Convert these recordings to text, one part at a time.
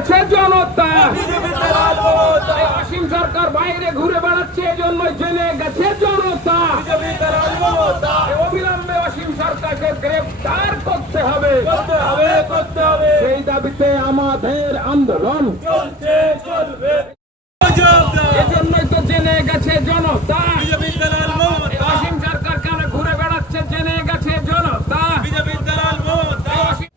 গেছে জনতা। অসীম সরকার বাইরে ঘুরে বেড়াচ্ছে এই জন্যই জেনে গেছে জনতা। অবিলম্বে অসীম সরকারকে গ্রেফতার করতে হবে। করতে হবে সেই দাবিতে আমাদের আন্দোলন। চলছে চলবে। এজন্যই তো জেনে গেছে জনতা বিজেপিতে এই রাজমমতা অসীম সরকার কেন ঘুরে বেড়াচ্ছে জেনে গেছে জনতা বিজেপিতে রাজমমতা এই অসীম-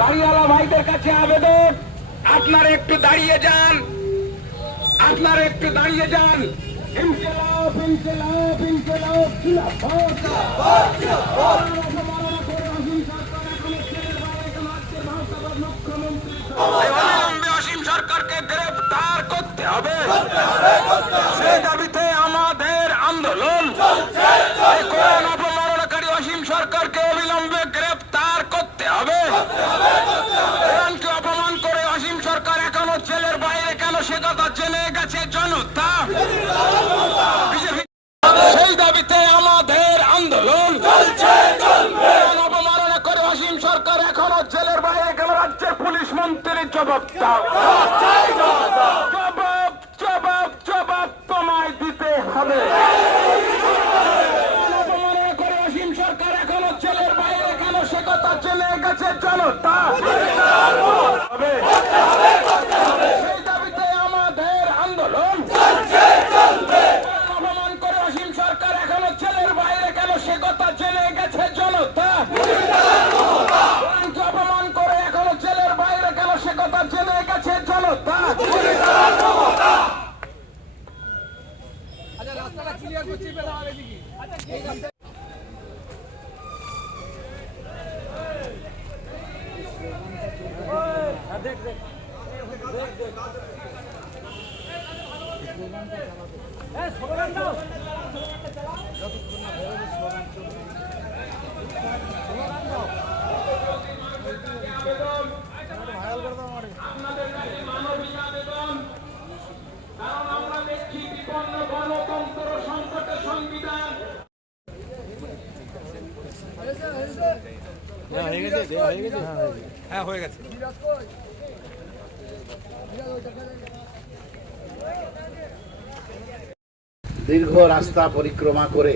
গাড়িওয়ালা ভাইদের কাছে আবেদন আপনারা একটু দাঁড়িয়ে যান। আপনারা একটু দাঁড়িয়ে যান। ইনকিলাব ইনকিলাব ইনকিলাব জবাব দাও। জবাব জবাব জবাব তোমায় দিতে হবে। অপমাননা করে অসীম সরকার এখনও জেলের বাইরে কেন সে কথা জেনে গেছে জনতা হবে। সেই দাবিতে আমাদের আন্দোলন অপমান করে অসীম সরকার এখনও জেলের বাইরে কেন সে কথা জেনে গেছে জনতা ইরানকে অপমান করে এখনও জেলের বাইরে কেন সে কথা জেনে গেছে জনতা আপনাদের কাছে মানবিক আবেদন কারণ আমরা দেখছি বিপন্ন গণতন্ত্র সংকটে সংবিধান দীর্ঘ রাস্তা পরিক্রমা করে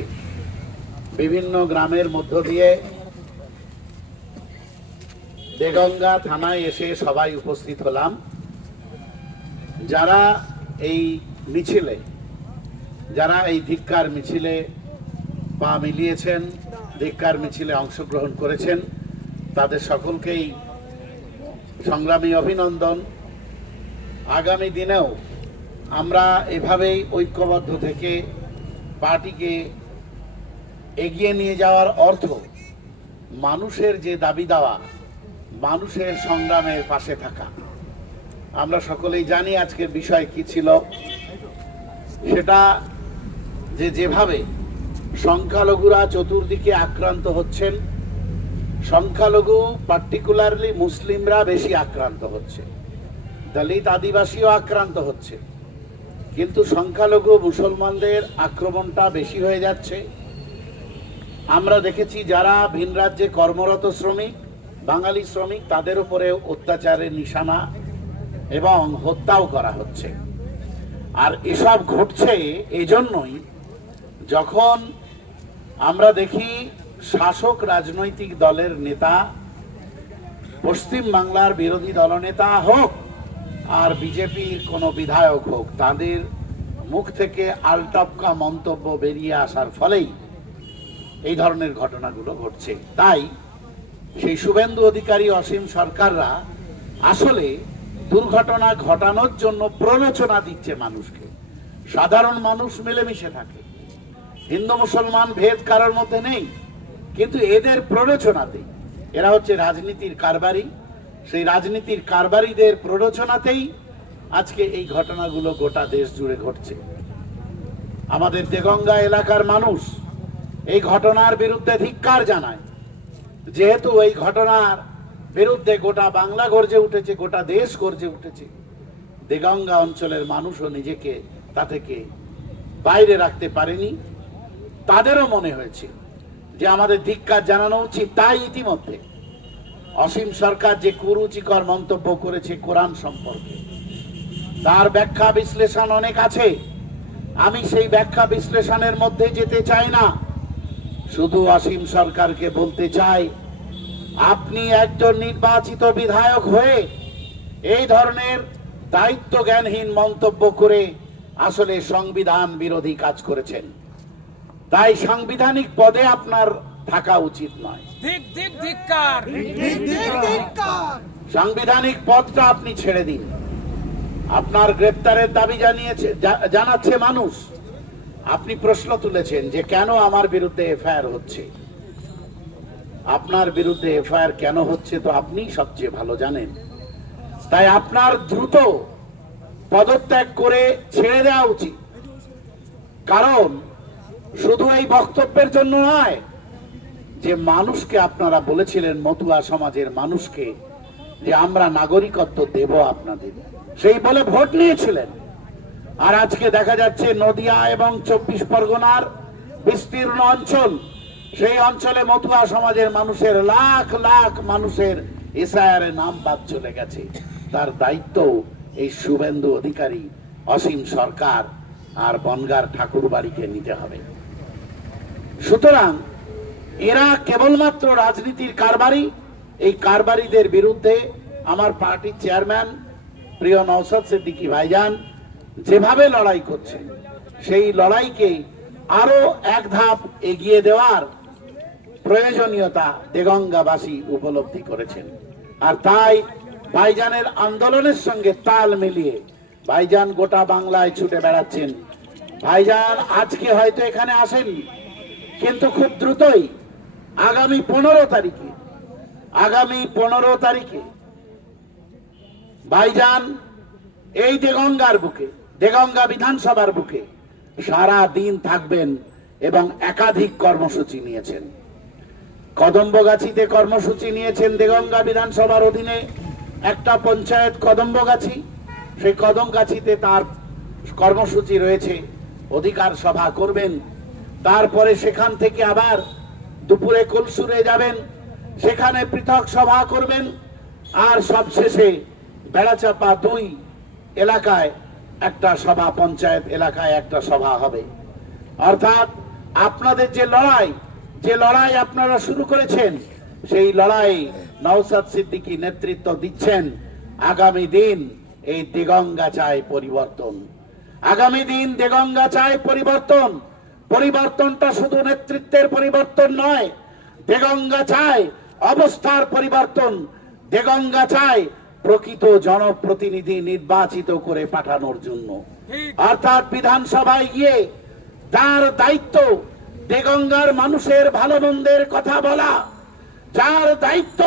বিভিন্ন গ্রামের মধ্য দিয়ে দেগঙ্গা থানায় এসে সবাই উপস্থিত হলাম। যারা এই মিছিলে যারা এই ধিক্কার মিছিলে পা মিলিয়েছেন ধিক্কার মিছিলে অংশগ্রহণ করেছেন তাদের সকলকেই সংগ্রামী অভিনন্দন। আগামী দিনেও আমরা এভাবেই ঐক্যবদ্ধ থেকে পার্টিকে এগিয়ে নিয়ে যাওয়ার অর্থ মানুষের যে দাবি দেওয়া, মানুষের সংগ্রামের পাশে থাকা। আমরা সকলেই জানি আজকের বিষয় কি ছিল। সেটা যে যেভাবে সংখ্যালঘুরা চতুর্দিকে আক্রান্ত হচ্ছেন সংখ্যালঘু পার্টিকুলারলি মুসলিমরা বেশি আক্রান্ত হচ্ছে। দলিত আদিবাসীও আক্রান্ত হচ্ছে। কিন্তু সংখ্যালঘু মুসলমানদের আক্রমণটা বেশি হয়ে যাচ্ছে। আমরা দেখেছি যারা ভিন রাজ্যে কর্মরত শ্রমিক, বাঙালি শ্রমিক, তাদের উপরে অত্যাচারের নিশানা এবং হত্যাও করা হচ্ছে। আর এসব ঘটছে এজন্যই যখন আমরা দেখি শাসক রাজনৈতিক দলের নেতা, পশ্চিম বাংলার বিরোধী দলনেতা হোক আর বিজেপির কোনো বিধায়ক হোক, তাদের মুখ থেকে আলটপকা মন্তব্য বেরিয়ে আসার ফলেই এই ধরনের ঘটনাগুলো ঘটছে। তাই সেই শুভেন্দু অধিকারী অসীম সরকাররা আসলে দুর্ঘটনা ঘটানোর জন্য প্ররোচনা দিচ্ছে মানুষকে। সাধারণ মানুষ মিলেমিশে থাকে। হিন্দু মুসলমান ভেদ কারোর মধ্যে নেই। কিন্তু এদের প্ররোচনাতে এরা হচ্ছে রাজনীতির কারবারি, সেই রাজনীতির কারবারিদের প্ররোচনাতেই আজকে এই ঘটনাগুলো গোটা দেশ জুড়ে ঘটছে। আমাদের দেগঙ্গা এলাকার মানুষ এই ঘটনার বিরুদ্ধে ধিক্কার জানায়। যেহেতু এই ঘটনার বিরুদ্ধে গোটা বাংলা গর্জে উঠেছে, গোটা দেশ গর্জে উঠেছে, দেগঙ্গা অঞ্চলের মানুষও নিজেকে তা থেকে বাইরে রাখতে পারেনি। তাদেরও মনে হয়েছে যে আমাদের ধিক্কার জানানো উচিত, তাই ইতিমধ্যে অসীম সরকার যে কুরুচিকর মন্তব্য করেছে কোরআন সম্পর্কে। তার ব্যাখ্যা বিশ্লেষণ অনেক আছে। আমি সেই ব্যাখ্যা বিশ্লেষণের মধ্যে যেতে চাই না। শুধু অসীম সরকারকে বলতে চাই, আপনি একজন নির্বাচিত বিধায়ক হয়ে এই ধরনের দায়িত্ব জ্ঞানহীন মন্তব্য করে আসলে সংবিধান বিরোধী কাজ করেছেন। তাই সাংবিধানিক পদে আপনার থাকা উচিত নয়। সাংবিধানিক পদটা আপনি ছেড়ে দিন। আপনার গ্রেপ্তারের দাবি জানিয়েছে জানাচ্ছে মানুষ। আপনি প্রশ্ন তুলেছেন যে কেন আমার বিরুদ্ধে এফআইআর হচ্ছে? আপনার বিরুদ্ধে এফআইআর কেন হচ্ছে তো আপনি সবচেয়ে ভালো জানেন। তাই আপনার দ্রুত পদত্যাগ করে ছেড়ে দেওয়া উচিত। কারণ শুধু এই বক্তব্যের জন্য নয়, যে মানুষকে আপনারা বলেছিলেন মতুয়া সমাজের মানুষকে, যে আমরা নাগরিকত্ব দেব আপনাদের। সেই বলে ভোট নিয়েছিলেন। আর আজকে দেখা যাচ্ছে নদিয়া এবং চব্বিশ পরগনার বিস্তীর্ণ অঞ্চল, সেই অঞ্চলে মতুয়া সমাজের মানুষের লাখ লাখ মানুষের এসআইআর নাম বাদ চলে গেছে। তার দায়িত্ব এই শুভেন্দু অধিকারী, অসীম সরকার আর বনগার ঠাকুর বাড়িকে নিতে হবে। সুতরাং এরা কেবলমাত্র রাজনীতির কারবারি এই কারবারিদের বিরুদ্ধে আমার পার্টির চেয়ারম্যান প্রিয় নৌসাদ সিদ্দিকী ভাইজান যেভাবে লড়াই করছে, সেই লড়াইকে আরও এক ধাপ এগিয়ে দেওয়ার প্রয়োজনীয়তা দেগঙ্গাবাসী উপলব্ধি করেছেন। আর তাই ভাইজানের আন্দোলনের সঙ্গে তাল মিলিয়ে ভাইজান গোটা বাংলায় ছুটে বেড়াচ্ছেন। ভাইজান আজকে হয়তো এখানে আসেননি। কিন্তু খুব দ্রুতই আগামী পনেরো তারিখে, আগামী পনেরো তারিখে ভাইজান এই দেগঙ্গার বুকে, দেগঙ্গা বিধানসভার বুকে সারা দিন থাকবেন এবং একাধিক কর্মসূচি নিয়েছেন। কদম্বগাছিতে কর্মসূচি নিয়েছেন দেগঙ্গা বিধানসভার অধীনে একটা পঞ্চায়েত কদম্বগাছি। সেই কদমগাছিতে তার কর্মসূচি রয়েছে, অধিকার সভা করবেন তারপরে সেখান থেকে আবার দুপুরে কলসুরে যাবেন, সেখানে পৃথক সভা করবেন, আর সবশেষে বেড়াচাপা দুই এলাকায় একটা সভা, পঞ্চায়েত এলাকায় একটা সভা হবে। অর্থাৎ আপনাদের যে লড়াই যে লড়াই আপনারা শুরু করেছেন, সেই লড়াই নওসাদ সিদ্দিকী নেতৃত্ব দিচ্ছেন। আগামী দিন এই দিগঙ্গা চায় পরিবর্তন। আগামী দিন দেগঙ্গা চায় পরিবর্তন। পরিবর্তনটা শুধু নেতৃত্বের পরিবর্তন নয় দেগঙ্গা চায় অবস্থার পরিবর্তন দেগঙ্গা চায় প্রকৃত জনপ্রতিনিধি নির্বাচিত করে পাঠানোর জন্য। অর্থাৎ বিধানসভায় গিয়ে তার দায়িত্ব দেগঙ্গার মানুষের ভালো মন্দের কথা বলা যার দায়িত্ব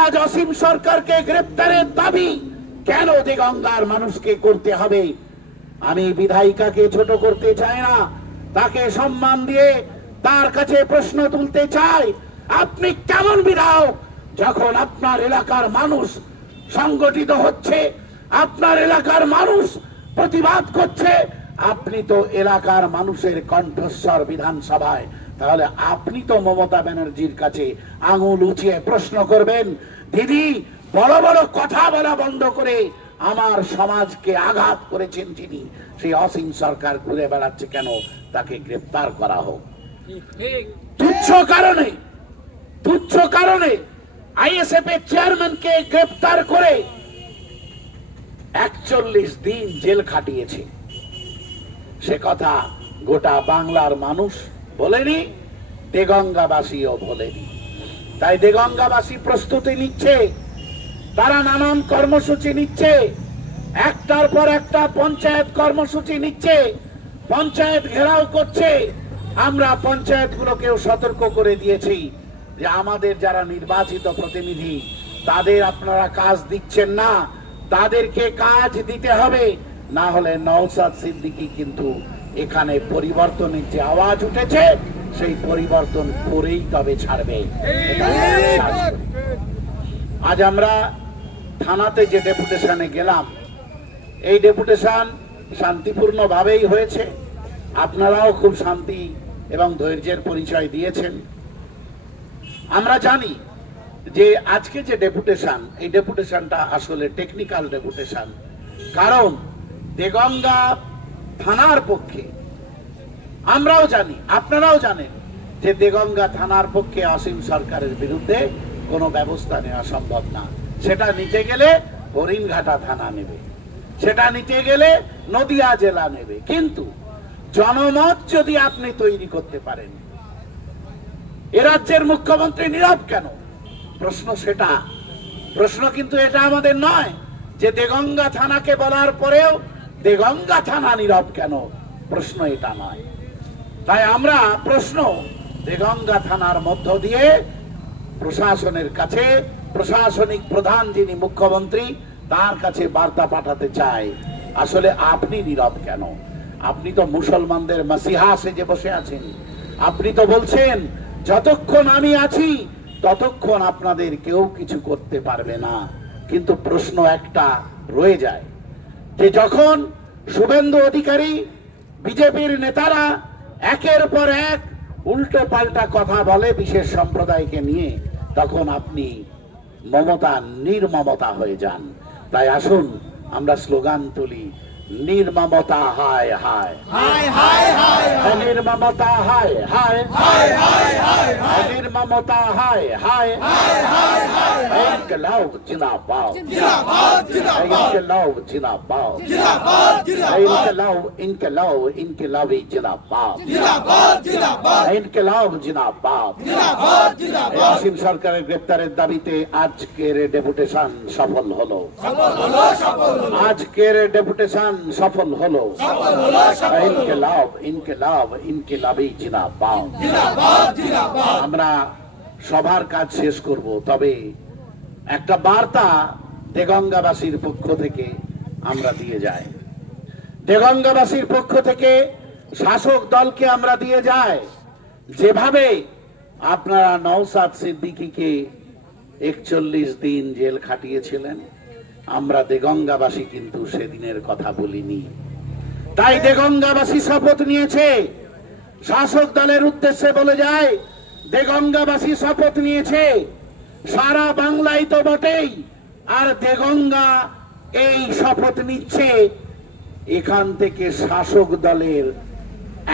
আজ অসীম সরকারকে গ্রেপ্তারের দাবি কেন দেগঙ্গার মানুষকে করতে হবে? আমি বিধায়িকাকে ছোট করতে চাই না তাকে সম্মান দিয়ে তার কাছে প্রশ্ন তুলতে চাই, আপনি কেমন বিধায়ক? যখন আপনার এলাকার মানুষ সংগঠিত হচ্ছে, আপনার এলাকার মানুষ প্রতিবাদ করছে, আপনি তো এলাকার মানুষের কণ্ঠস্বর বিধানসভায়। তাহলে আপনি তো মমতা ব্যানার্জির কাছে আঙুল উঁচিয়ে প্রশ্ন করবেন, দিদি, বড় বড় কথা বলা বন্ধ করে আমার সমাজকে আঘাত করেছেন যিনি সেই অসীম সরকার ঘুরে বেড়াচ্ছে কেন? তাকে গ্রেপ্তার করা হোক। তুচ্ছ কারণে তুচ্ছ কারণে আইএসএফ এর চেয়ারম্যানকে করে একচল্লিশ দিন জেল খাটিয়েছে। সে কথা গোটা বাংলার মানুষ বলেনি, দেগঙ্গাবাসীও বলেনি। তাই দেগঙ্গাবাসী প্রস্তুতি নিচ্ছে। তারা নানান কর্মসূচি নিচ্ছে। একটার পর একটা পঞ্চায়েত কর্মসূচি নিচ্ছে। পঞ্চায়েত ঘেরাও করছে। আমরা পঞ্চায়েতগুলোকেও সতর্ক করে দিয়েছি যে আমাদের যারা নির্বাচিত প্রতিনিধি, তাদের আপনারা কাজ দিচ্ছেন না। তাদেরকে কাজ দিতে হবে। না হলে নওসাদ সিদ্দিকী কিন্তু এখানে পরিবর্তনের যে আওয়াজ উঠেছে, সেই পরিবর্তন করেই তবে ছাড়বে। আজ আমরা থানাতে যে ডেপুটেশনে গেলাম, এই ডেপুটেশন শান্তিপূর্ণভাবেই হয়েছে। আপনারাও খুব শান্তি এবং ধৈর্যের পরিচয় দিয়েছেন। আমরা জানি যে আজকে যে ডেপুটেশন, এই ডেপুটেশনটা আসলে টেকনিক্যাল ডেপুটেশন। কারণ দেগঙ্গা থানার পক্ষে, আমরাও জানি, আপনারাও জানেন যে দেগঙ্গা থানার পক্ষে অসীম সরকারের বিরুদ্ধে কোনো ব্যবস্থা নেওয়া সম্ভব না। সেটা নিতে গেলে হরিণঘাটা থানা নেবে। সেটা নিতে গেলে নদিয়া জেলা নেবে। কিন্তু জনমত যদি আপনি তৈরি করতে পারেন, এ রাজ্যের মুখ্যমন্ত্রী নীরব কেন? প্রশ্ন সেটা। প্রশ্ন কিন্তু এটা আমাদের নয় যে দেগঙ্গা থানাকে বলার পরেও দেগঙ্গা থানা নীরব কেন? প্রশ্ন এটা নয়। তাই আমরা প্রশ্ন দেগঙ্গা থানার মধ্য দিয়ে প্রশাসনের কাছে প্রশাসনিক প্রধান যিনি মুখ্যমন্ত্রী, তার কাছে বার্তা পাঠাতে চাই। আসলে আপনি নীরব কেন? আপনি তো মুসলমানদের মাসিহা সেজে বসে আছেন। আপনি তো বলছেন, যতক্ষণ আমি আছি, ততক্ষণ আপনাদের কেউ কিছু করতে পারবে না। কিন্তু প্রশ্ন একটা রয়ে যায় যে যখন শুভেন্দু অধিকারী, বিজেপির নেতারা একের পর এক উল্টো পাল্টা কথা বলে বিশেষ সম্প্রদায়কে নিয়ে তখন আপনি মমতা নির্মমতা হয়ে যান। তাই আসুন আমরা স্লোগান তুলি। নির্মমতা হায় হায় নির্মমতা হায় হায় নির্মমতা হায় হায় ইনকলাব জিন্দাবাদ ইনকলাব জিন্দাবাদ ইনকলাব ইনকলাব ইনকলাবি জিন্দাবাদ ইনকলাব জিন্দাবাদ অসীম সরকারের গ্রেপ্তারের দাবিতে আজকের ডেপুটেশন সফল হলো আজকের ডেপুটেশন সফল হলো। আমরা সবার কাজ শেষ করব, তবে একটা বার্তা দেগঙ্গাবাসীর পক্ষ থেকে আমরা দিয়ে যাই। দেগঙ্গাবাসীর পক্ষ থেকে শাসক দলকে আমরা দিয়ে যাই। যেভাবে আপনারা নওসাদ সিদ্দিকীকে একচল্লিশ দিন জেল খাটিয়েছিলেন আমরা দেগঙ্গাবাসী কিন্তু সেদিনের কথা বলিনি। তাই দেগঙ্গাবাসী শপথ নিয়েছে। শাসক দলের উদ্দেশ্যে বলে যায়, দেগঙ্গাবাসী শপথ নিয়েছে। সারা বাংলায় তো বটেই, আর দেগঙ্গা এই শপথ নিচ্ছে। এখান থেকে শাসক দলের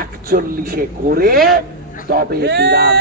একচল্লিশে করে তবে বিরাম